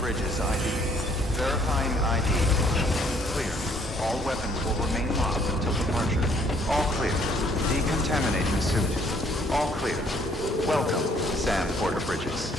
Bridges ID. Verifying ID. Clear. All weapons will remain locked until departure. All clear. Decontaminating suit. All clear. Welcome, Sam Porter Bridges.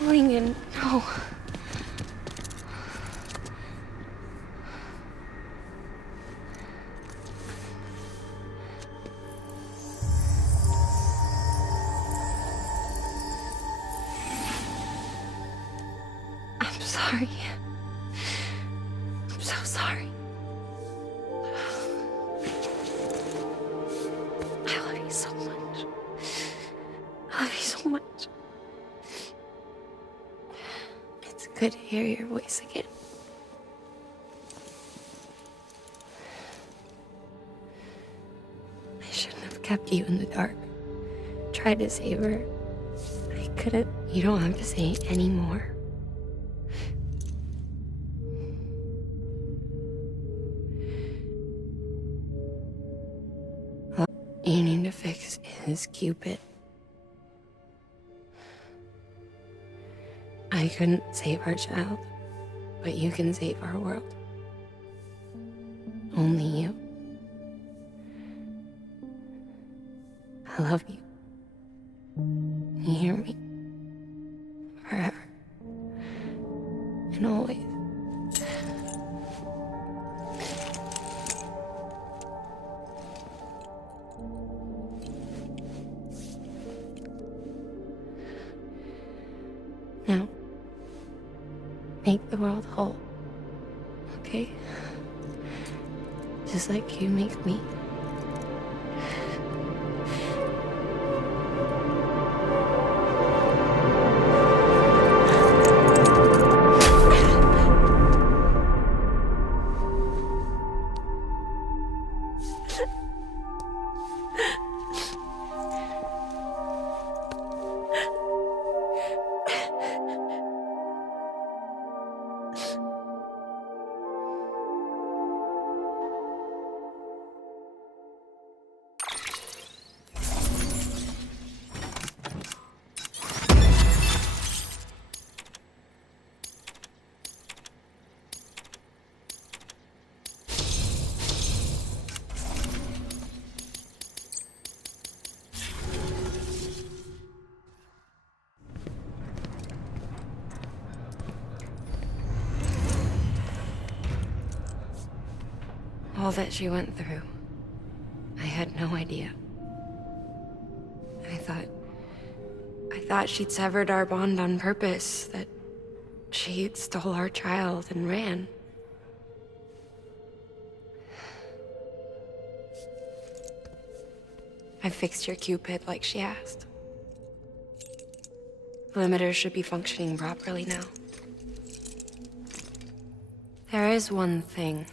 Lincoln, no. I'm sorry. I'm so sorry. I love you so much. I love you so much. It's good to hear your voice again. I shouldn't have kept you in the dark. Tried to save her. I couldn't. You don't have to say any more. All you need to fix is Cupid. I couldn't save our child, but you can save our world. Only you. I love you. You hear me? Forever. And always. Now, make the world whole, okay? Just like you make me. All that she went through, I had no idea. I thought she'd severed our bond on purpose, that she stole our child and ran. I fixed your Cupid like she asked. The limiter should be functioning properly now. There is one thing.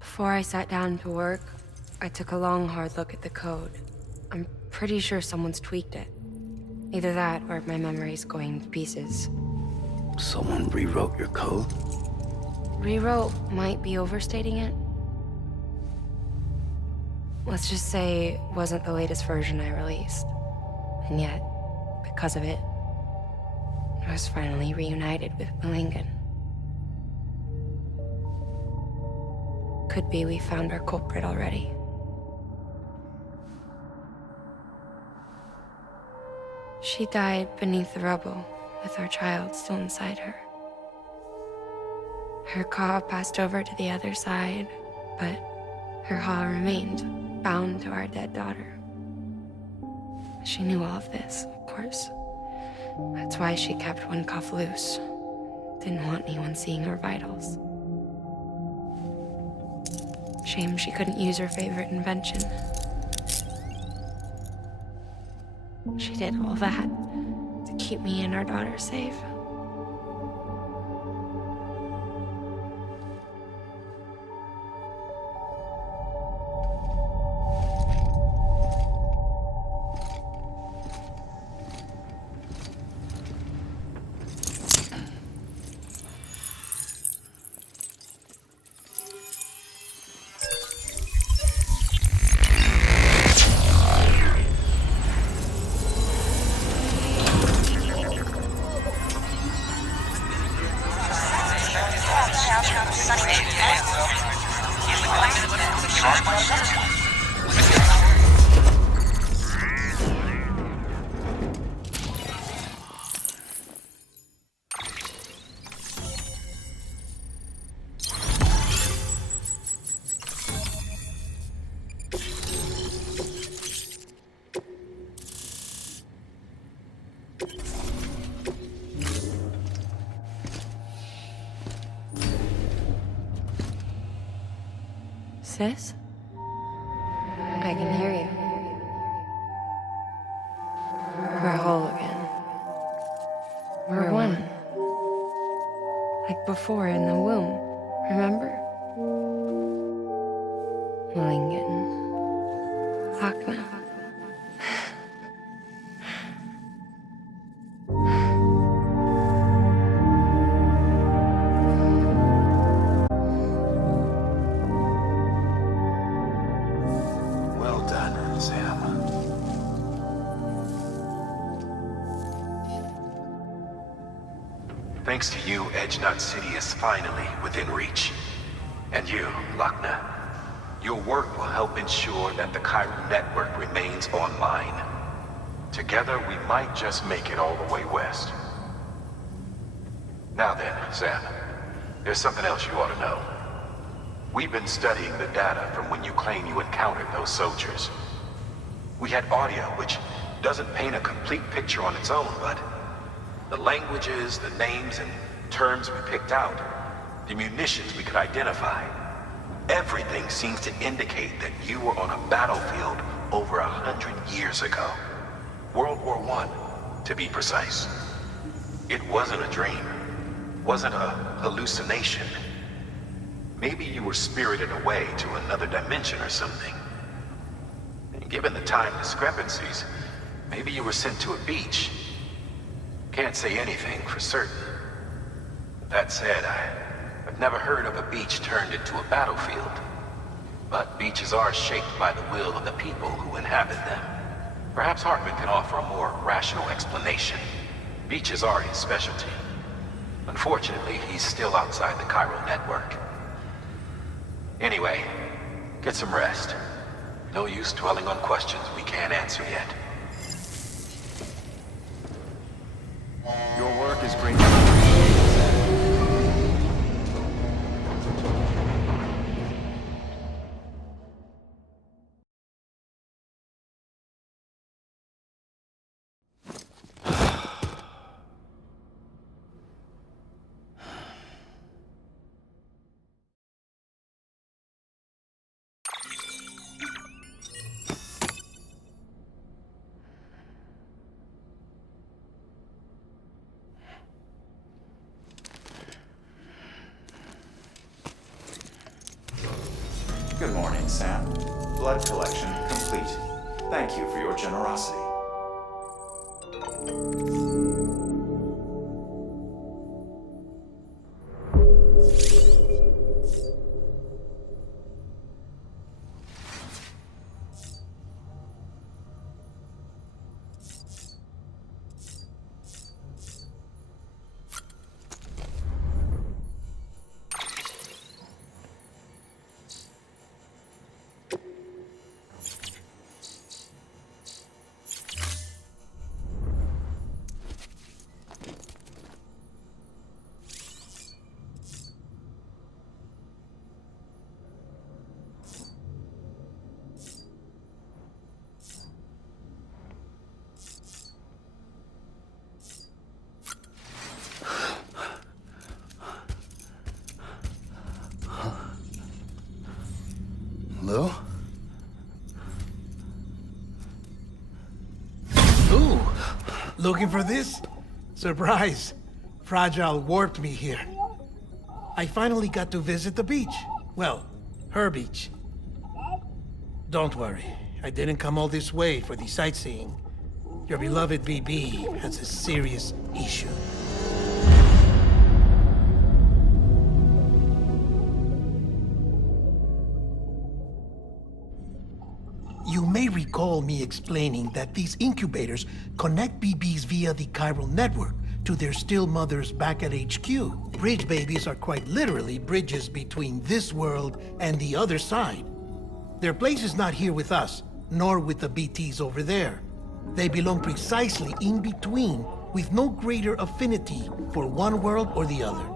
Before I sat down to work, I took a long, hard look at the code. I'm pretty sure someone's tweaked it. Either that, or my memory's going to pieces. Someone rewrote your code? Rewrote might be overstating it. Let's just say it wasn't the latest version I released. And yet, because of it, I was finally reunited with Malingan. Could be we found our culprit already. She died beneath the rubble, with our child still inside her. Her Ka passed over to the other side, but her Ha remained, bound to our dead daughter. She knew all of this, of course. That's why she kept one cuff loose. Didn't want anyone seeing her vitals. Shame she couldn't use her favorite invention. She did all that to keep me and our daughter safe. Sis? I can hear you. We're whole again. We're one. Like before in the womb, remember? Lingen. Akna. Well done, Sam. Thanks to you, Edgenut City is finally within reach. And you, Lochna, your work will help ensure that the chiral network remains online. Together, we might just make it all the way west. Now then, Sam, there's something else you ought to know. We've been studying the data from when you claim you encountered those soldiers. We had audio which doesn't paint a complete picture on its own, but the languages, the names and terms we picked out, the munitions we could identify, everything seems to indicate that you were on a battlefield over 100 years ago. World War I, to be precise. It wasn't a dream, wasn't a hallucination. Maybe you were spirited away to another dimension or something. And given the time discrepancies, maybe you were sent to a beach. Can't say anything for certain. That said, I've never heard of a beach turned into a battlefield. But beaches are shaped by the will of the people who inhabit them. Perhaps Hartman can offer a more rational explanation. Beaches are his specialty. Unfortunately, he's still outside the chiral network. Anyway, get some rest. No use dwelling on questions we can't answer yet. Your work is greatly appreciated, Sam. Good morning, Sam. Blood collection complete. Thank you for your generosity. Hello? Ooh, looking for this? Surprise! Fragile warped me here. I finally got to visit the beach. Well, her beach. Don't worry, I didn't come all this way for the sightseeing. Your beloved BB has a serious issue. You may recall me explaining that these incubators connect BBs via the chiral network to their still mothers back at HQ. Bridge babies are quite literally bridges between this world and the other side. Their place is not here with us, nor with the BTs over there. They belong precisely in between, with no greater affinity for one world or the other.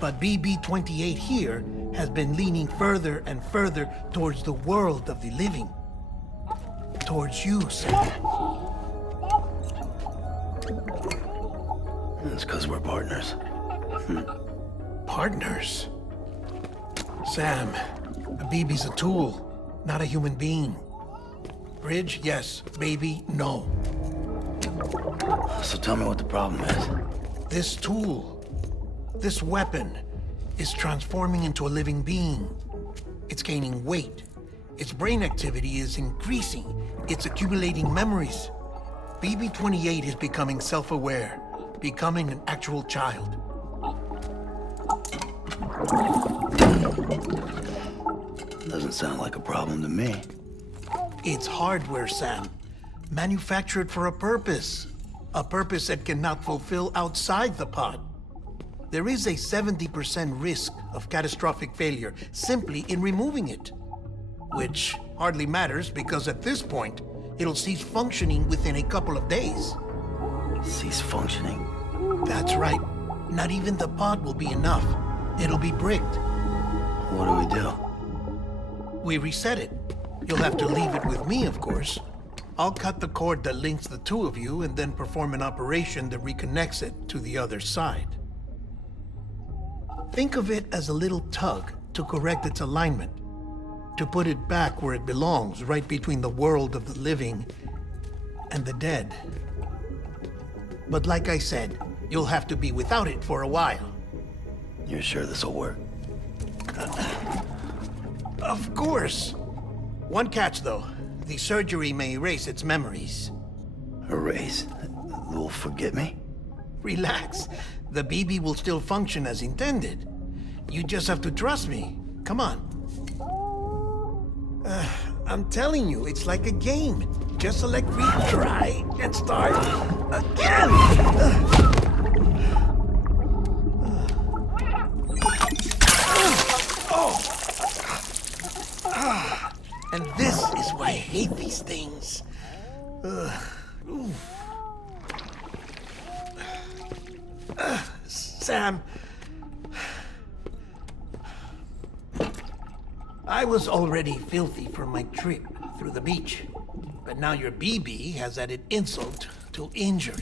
But BB-28 here has been leaning further and further towards the world of the living. Towards you, Sam. It's because we're partners. Partners? Sam, A baby's a tool, not a human being. Bridge, yes. Baby, no. So tell me what the problem is. This tool, this weapon, is transforming into a living being. It's gaining weight. Its brain activity is increasing. It's accumulating memories. BB-28 is becoming self-aware, becoming an actual child. Doesn't sound like a problem to me. It's hardware, Sam. Manufactured for a purpose. A purpose that cannot fulfill outside the pod. There is a 70% risk of catastrophic failure simply in removing it. Which hardly matters because at this point, it'll cease functioning within a couple of days. Cease functioning? That's right. Not even the pod will be enough. It'll be bricked. What do we do? We reset it. You'll have to leave it with me, of course. I'll cut the cord that links the two of you and then perform an operation that reconnects it to the other side. Think of it as a little tug to correct its alignment, to put it back where it belongs, right between the world of the living and the dead. But like I said, you'll have to be without it for a while. You're sure this'll work? Of course. One catch, though. The surgery may erase its memories. Erase? Will forget me? Relax. The BB will still function as intended. You just have to trust me. Come on. I'm telling you, it's like a game. Just select retry and start again. And this is why I hate these things. Sam, I was already filthy from my trip through the beach, but now your BB has added insult to injury.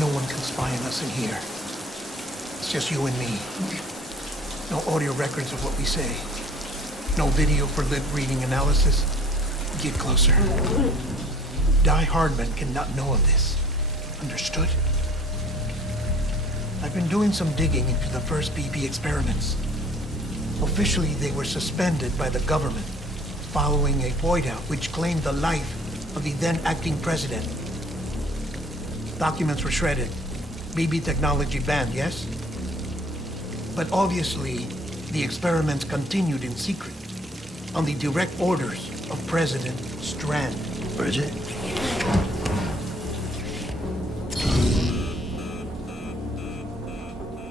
No one can spy on us in here. It's just you and me. No audio records of what we say. No video for lip reading analysis. Get closer. Die Hardman cannot know of this. Understood? I've been doing some digging into the first BB experiments. Officially, they were suspended by the government following a void-out which claimed the life of the then-acting president. Documents were shredded. BB technology banned, yes? But obviously, the experiments continued in secret, on the direct orders of President Strand. Bridget?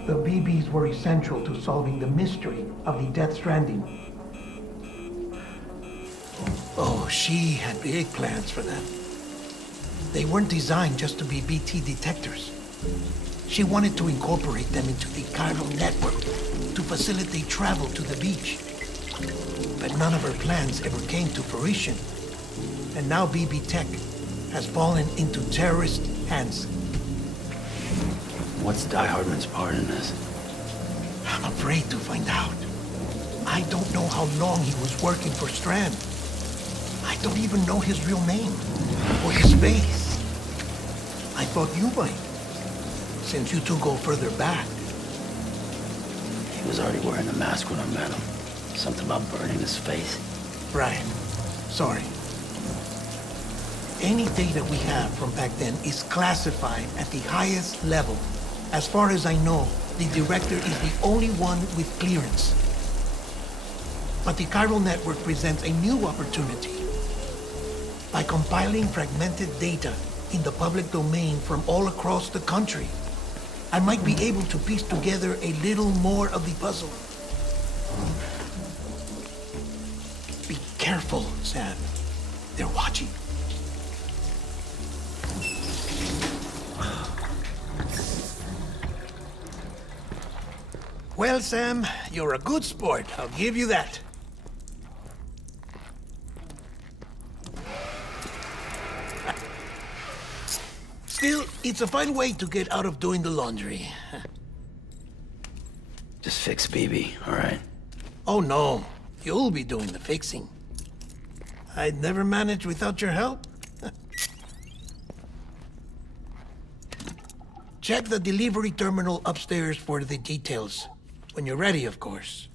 The BBs were essential to solving the mystery of the Death Stranding. Oh, she had big plans for them. They weren't designed just to be BT detectors. She wanted to incorporate them into the chiral network to facilitate travel to the beach. But none of her plans ever came to fruition. And now BB Tech has fallen into terrorist hands. What's Die Hardman's part in this? I'm afraid to find out. I don't know how long he was working for Strand. I don't even know his real name or his face. I thought you might, since you two go further back. He was already wearing the mask when I met him. Something about burning his face. Right. Sorry. Any data we have from back then is classified at the highest level. As far as I know, the director is the only one with clearance. But the chiral network presents a new opportunity. By compiling fragmented data in the public domain from all across the country, I might be able to piece together a little more of the puzzle. Be careful, Sam. They're watching. Well, Sam, you're a good sport. I'll give you that. Still, it's a fine way to get out of doing the laundry. Just fix BB, all right? Oh, no. You'll be doing the fixing. I'd never manage without your help. Check the delivery terminal upstairs for the details. When you're ready, of course.